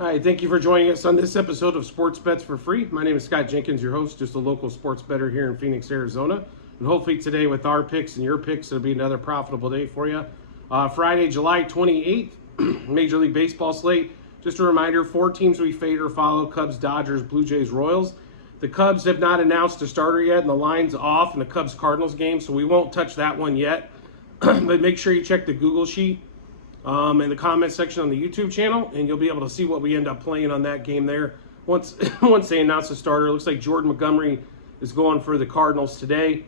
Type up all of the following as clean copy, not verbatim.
Hi, thank you for joining us on this episode of Sports Bets for Free. My name is Scott Jenkins, your host, just a local sports bettor here in Phoenix, Arizona. And hopefully today with our picks and your picks, it'll be another profitable day for you. Friday, July 28th, Major League Baseball slate. Just a reminder, 4 teams we fade or follow: Cubs, Dodgers, Blue Jays, Royals. The Cubs have not announced a starter yet, and the line's off in the Cubs-Cardinals game, so we won't touch that one yet. But make sure you check the Google sheet in the comment section on the YouTube channel, and you'll be able to see what we end up playing on that game there. Once they announce the starter, it looks like Jordan Montgomery is going for the Cardinals today,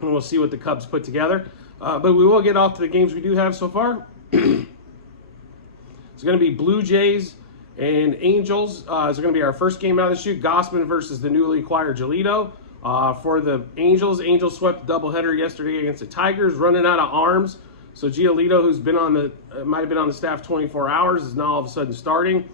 and we'll see what the Cubs put together. But we will get off to the games we do have so far. It's going to be Blue Jays and Angels. It's going to be our first game out of the chute. Gausman versus the newly acquired Giolito. For the Angels swept the doubleheader yesterday against the Tigers, running out of arms. So Giolito, who's been might have been on the staff 24 hours, is now all of a sudden starting.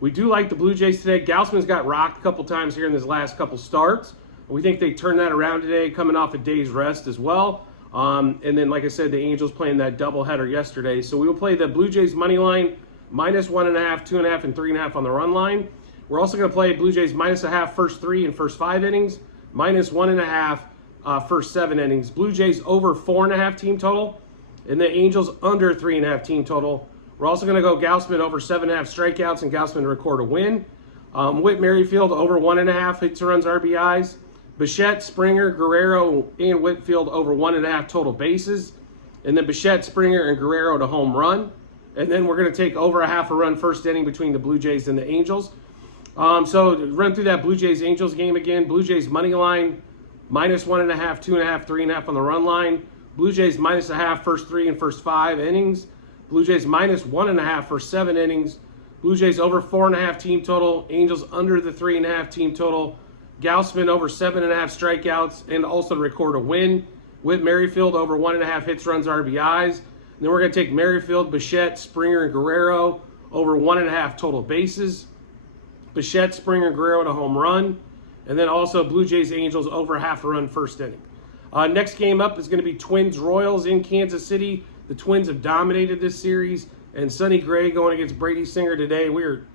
We do like the Blue Jays today. Gausman's got rocked a couple times here in his last couple starts. We think they turned that around today, coming off a day's rest as well. And then, like I said, the Angels playing that doubleheader yesterday. So we will play the Blue Jays money line, -1.5, 2.5, and 3.5 on the run line. We're also going to play Blue Jays -0.5 first 3 and first 5 innings, -1.5 first 7 innings. Blue Jays over 4.5 team total, and the Angels under 3.5 team total. We're also going to go Gausman over 7.5 strikeouts and Gausman to record a win. Whit Merrifield over 1.5 hits, runs, RBIs. Bichette, Springer, Guerrero, and Whitfield over 1.5 total bases. And then Bichette, Springer, and Guerrero to home run. And then we're going to take over 0.5 run first inning between the Blue Jays and the Angels. So to run through that Blue Jays-Angels game again. Blue Jays money line, -1.5, 2.5, 3.5 on the run line. Blue Jays -0.5 first 3 and first 5 innings. Blue Jays -1.5 first 7 innings. Blue Jays over 4.5 team total. Angels under the 3.5 team total. Gausman over 7.5 strikeouts and also to record a win. With Merrifield over 1.5 hits, runs, RBIs. And then we're going to take Merrifield, Bichette, Springer, and Guerrero over 1.5 total bases. Bichette, Springer, Guerrero to home run. And then also Blue Jays, Angels over 0.5 run first inning. Next game up is going to be Twins-Royals in Kansas City. The Twins have dominated this series, and Sonny Gray going against Brady Singer today. We're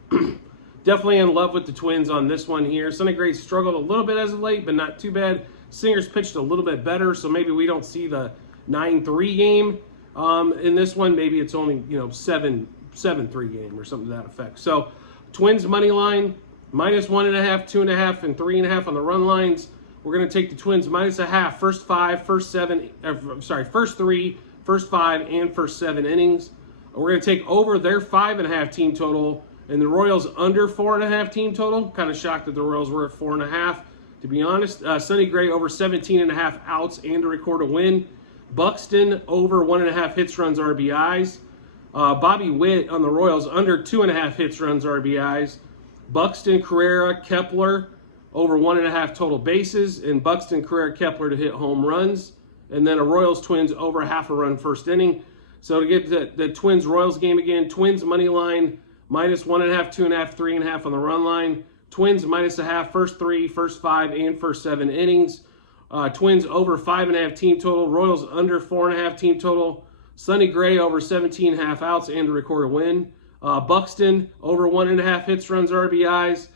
definitely in love with the Twins on this one here. Sonny Gray struggled a little bit as of late, but not too bad. Singer's pitched a little bit better, so maybe we don't see the 9-3 game in this one. Maybe it's only 7-3 game or something to that effect. So Twins money line, -1.5, 2.5, and 3.5 on the run lines. We're going to take the Twins -0.5 first 5, first 7, first 3, first 5, and first 7 innings. We're going to take over their 5.5 team total, and the Royals under 4.5 team total. Kind of shocked that the Royals were at 4.5, to be honest. Sonny Gray over 17.5 outs and to record a win. Buxton over 1.5 hits, runs, RBIs. Bobby Witt on the Royals under 2.5 hits, runs, RBIs. Buxton, Carrera, Kepler over 1.5 total bases, and Buxton, Carrera, Kepler to hit home runs. And then a Royals-Twins over 0.5 run first inning. So to get the Twins-Royals game again, Twins money line, -1.5, 2.5, 3.5 on the run line. Twins -0.5 first 3, first 5, and first 7 innings. Twins over 5.5 team total. Royals under 4.5 team total. Sonny Gray over 17.5 outs and to record a win. Buxton over 1.5 hits, runs, RBIs.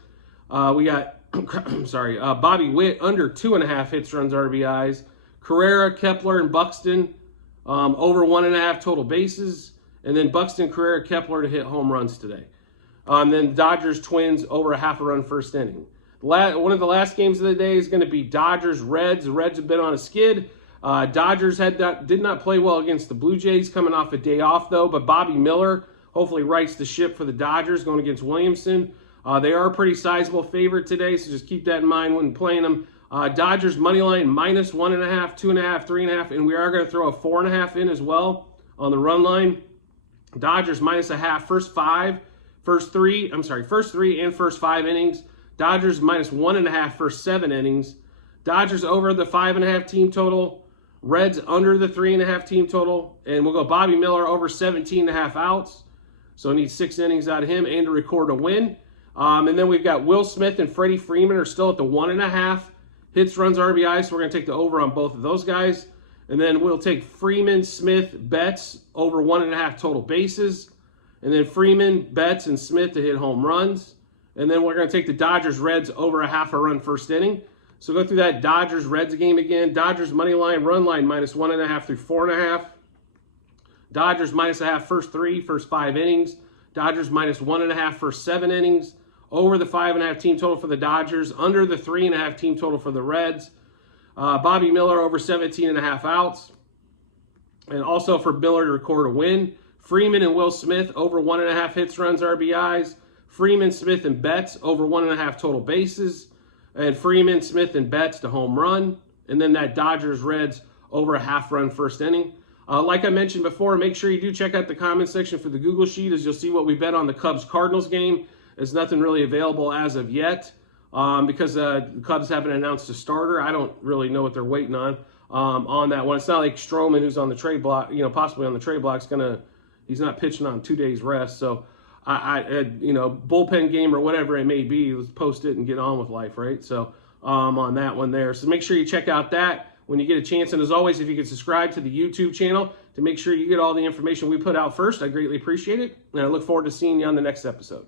We got Bobby Witt under 2.5 hits, runs, RBIs. Carrera, Kepler, and Buxton over 1.5 total bases. And then Buxton, Carrera, Kepler to hit home runs today. Then Dodgers, Twins over 0.5 run first inning. One of the last games of the day is going to be Dodgers, Reds. The Reds have been on a skid. Dodgers did not play well against the Blue Jays, coming off a day off though. But Bobby Miller hopefully rights the ship for the Dodgers going against Williamson. They are a pretty sizable favorite today, so just keep that in mind when playing them. Dodgers money line -1.5, 2.5, 3.5, and we are going to throw a 4.5 in as well on the run line. Dodgers -0.5 first 3 and first 5 innings. Dodgers -1.5 first 7 innings. Dodgers over the 5.5 team total. Reds under the 3.5 team total. And we'll go Bobby Miller over 17.5 outs. So need 6 innings out of him and to record a win. And then we've got Will Smith and Freddie Freeman are still at the 1.5 hits, runs, RBI. So we're going to take the over on both of those guys. And then we'll take Freeman, Smith, Betts over 1.5 total bases. And then Freeman, Betts, and Smith to hit home runs. And then we're going to take the Dodgers-Reds over a half a run first inning. So go through that Dodgers-Reds game again. Dodgers money line, run line -1.5 through 4.5. Dodgers -0.5 first 5 innings. Dodgers -1.5 first 7 innings. Over the 5.5 team total for the Dodgers. Under the 3.5 team total for the Reds. Bobby Miller over 17.5 outs. And also for Miller to record a win. Freeman and Will Smith over 1.5 hits, runs, RBIs. Freeman, Smith, and Betts over 1.5 total bases. And Freeman, Smith, and Betts to home run. And then that Dodgers-Reds over a half run first inning. Like I mentioned before, make sure you do check out the comment section for the Google Sheet, as you'll see what we bet on the Cubs-Cardinals game. There's nothing really available as of yet because the Cubs haven't announced a starter. I don't really know what they're waiting on that one. It's not like Stroman, who's on the trade block, possibly on the trade block, he's not pitching on 2 days rest. So bullpen game or whatever it may be, let's post it and get on with life, right? So on that one there. So make sure you check out that when you get a chance. And as always, if you could subscribe to the YouTube channel to make sure you get all the information we put out first, I greatly appreciate it. And I look forward to seeing you on the next episode.